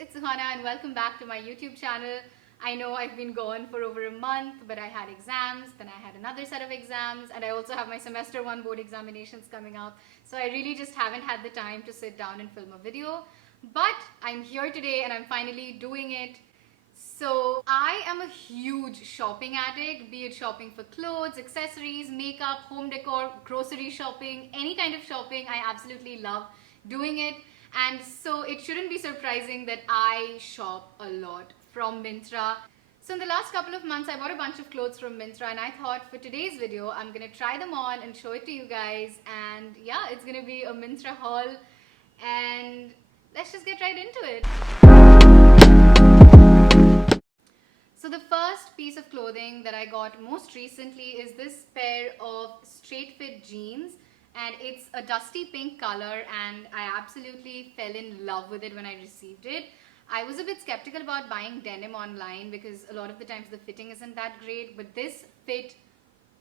it's Suhana and welcome back to my YouTube channel. I know I've been gone for over a month, but I had exams, then I had another set of exams, and I also have my semester 1 board examinations coming up. So I really just haven't had the time to sit down and film a video. But I'm here today and I'm finally doing it. So I am a huge shopping addict, be it shopping for clothes, accessories, makeup, home decor, grocery shopping, any kind of shopping. I absolutely love doing it. And so it shouldn't be surprising that I shop a lot from Myntra. So in the last couple of months, I bought a bunch of clothes from Myntra and I thought for today's video, I'm gonna try them on and show it to you guys. And yeah, it's gonna be a Myntra haul and let's just get right into it. So the first piece of clothing that I got most recently is this pair of straight fit jeans. And it's a dusty pink color and I absolutely fell in love with it when I received it. I was a bit skeptical about buying denim online because a lot of the times the fitting isn't that great, but this fit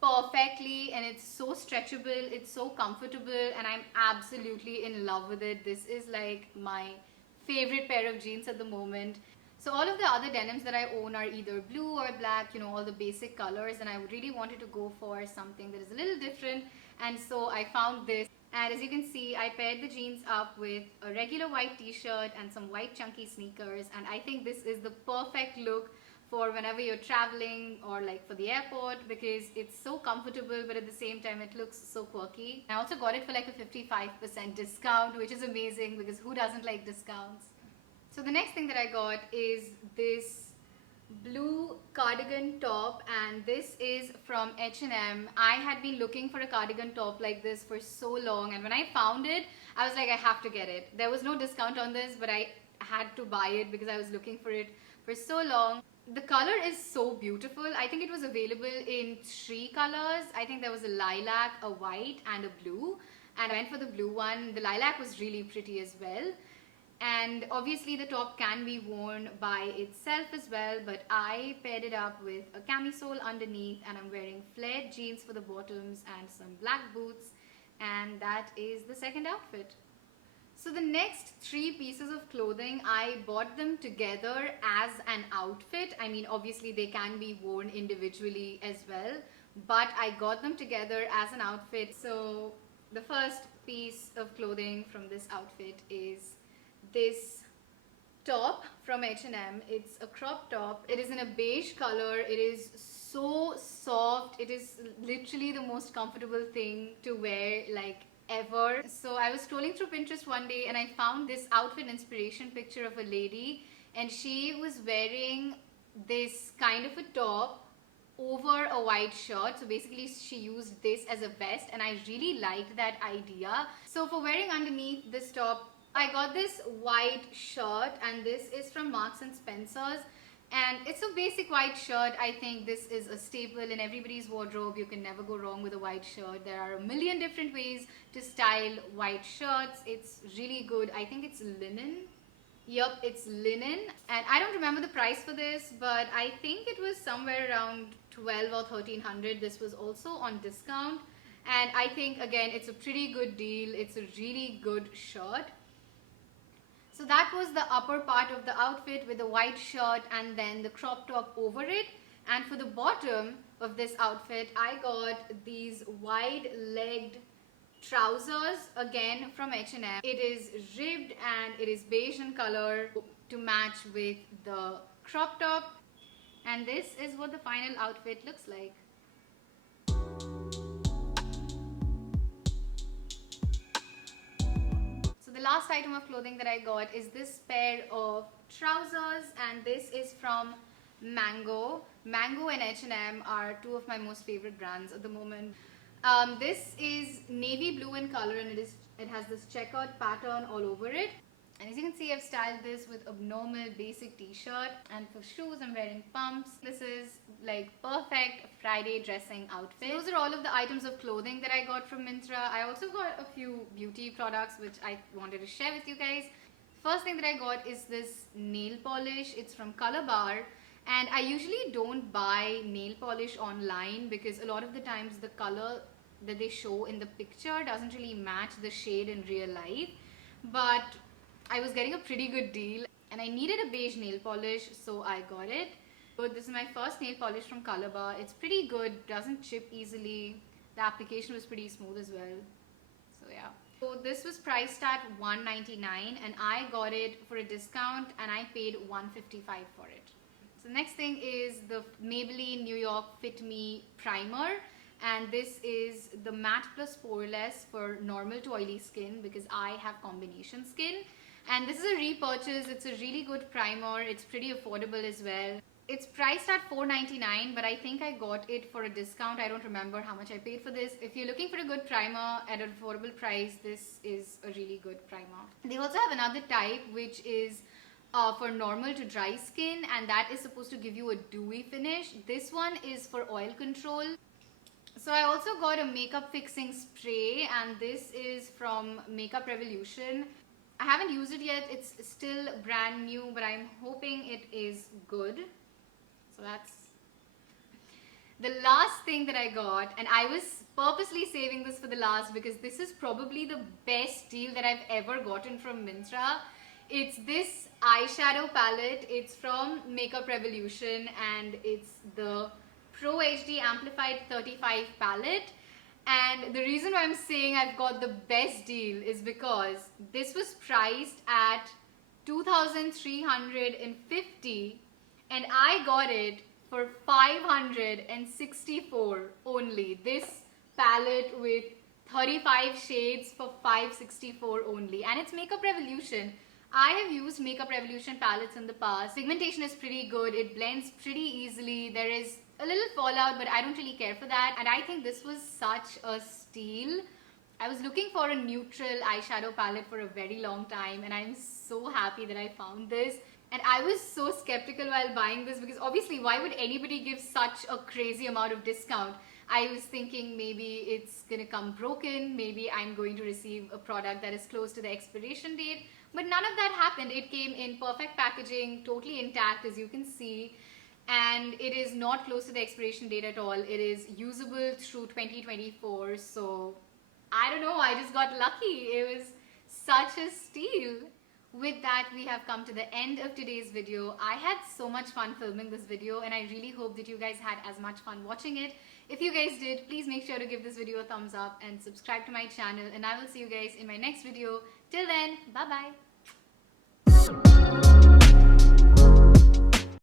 perfectly and it's so stretchable, it's so comfortable, and I'm absolutely in love with it. This is like my favorite pair of jeans at the moment. So all of the other denims that I own are either blue or black, you know, all the basic colors, and I really wanted to go for something that is a little different, and so I found this. And as you can see, I paired the jeans up with a regular white t-shirt and some white chunky sneakers, and I think this is the perfect look for whenever you're traveling or like for the airport because it's so comfortable, but at the same time it looks so quirky. I also got it for like a 55% discount, which is amazing because who doesn't like discounts? So the next thing that I got is this blue cardigan top, and this is from H&M. I had been looking for a cardigan top like this for so long, and when I found it, I was like, I have to get it. There was no discount on this, but I had to buy it because I was looking for it for so long. The color is so beautiful. I think it was available in 3 colors. I think there was a lilac, a white, and a blue. And I went for the blue one. The lilac was really pretty as well. And obviously the top can be worn by itself as well, but I paired it up with a camisole underneath, and I'm wearing flared jeans for the bottoms and some black boots, and that is the second outfit. So the next 3 pieces of clothing, I bought them together as an outfit. I mean, obviously they can be worn individually as well, but I got them together as an outfit. So the first piece of clothing from this outfit is this top from H&M. It's a crop top. It is in a beige color. It is so soft. It is literally the most comfortable thing to wear like ever. So I was scrolling through Pinterest one day and I found this outfit inspiration picture of a lady, and she was wearing this kind of a top over a white shirt. So basically she used this as a vest, and I really liked that idea. So for wearing underneath this top, I got this white shirt, and this is from Marks and Spencer's, and it's a basic white shirt. I think this is a staple in everybody's wardrobe. You can never go wrong with a white shirt. There are a million different ways to style white shirts. It's really good. I think it's linen. Yup, it's linen, and I don't remember the price for this, but I think it was somewhere around 12 or 1300. This was also on discount, and I think again it's a pretty good deal. It's a really good shirt. So that was the upper part of the outfit with the white shirt and then the crop top over it. And for the bottom of this outfit, I got these wide-legged trousers, again from H&M. It is ribbed and it is beige in color to match with the crop top. And this is what the final outfit looks like. The last item of clothing that I got is this pair of trousers, and this is from Mango. Mango and H&M are 2 of my most favorite brands at the moment. This is navy blue in color, and it has this checkered pattern all over it. And as you can see, I've styled this with a normal basic t-shirt, and for shoes I'm wearing pumps. This is like perfect Friday dressing outfit. So those are all of the items of clothing that I got from Myntra. I also got a few beauty products which I wanted to share with you guys. First thing that I got is this nail polish. It's from Color Bar, and I usually don't buy nail polish online because a lot of the times the color that they show in the picture doesn't really match the shade in real life. But I was getting a pretty good deal. and I needed a beige nail polish, so I got it. But this is my first nail polish from Colourbar. It's pretty good, doesn't chip easily. The application was pretty smooth as well. So yeah. So this was priced at $199 and I got it for a discount and I paid $155 for it. So next thing is the Maybelline New York Fit Me Primer, and this is the matte plus poreless for normal to oily skin because I have combination skin. And this is a repurchase. It's a really good primer. It's pretty affordable as well. It's priced at $4.99, but I think I got it for a discount. I don't remember how much I paid for this. If you're looking for a good primer at an affordable price, this is a really good primer. They also have another type which is for normal to dry skin, and that is supposed to give you a dewy finish. This one is for oil control. So I also got a makeup fixing spray, and this is from Makeup Revolution. I haven't used it yet. It's still brand new, but I'm hoping it is good. So that's the last thing that I got, and I was purposely saving this for the last because this is probably the best deal that I've ever gotten from Myntra. It's this eyeshadow palette. It's from Makeup Revolution and it's the Pro HD Amplified 35 palette. And the reason why I'm saying I've got the best deal is because this was priced at $2,350 and I got it for $564 only. This palette with 35 shades for $564 only, and it's Makeup Revolution. I have used Makeup Revolution palettes in the past. Pigmentation is pretty good. It blends pretty easily. There is a little fallout, but I don't really care for that. And I think this was such a steal. I was looking for a neutral eyeshadow palette for a very long time, and I'm so happy that I found this. And I was so skeptical while buying this because obviously why would anybody give such a crazy amount of discount? I was thinking maybe it's gonna come broken, maybe I'm going to receive a product that is close to the expiration date, but none of that happened. It came in perfect packaging, totally intact as you can see, and it is not close to the expiration date at all. It is usable through 2024, so I don't know, I just got lucky. It was such a steal. With that, we have come to the end of today's video. I had so much fun filming this video and I really hope that you guys had as much fun watching it. If you guys did, please make sure to give this video a thumbs up and subscribe to my channel, and I will see you guys in my next video. Till then, bye bye.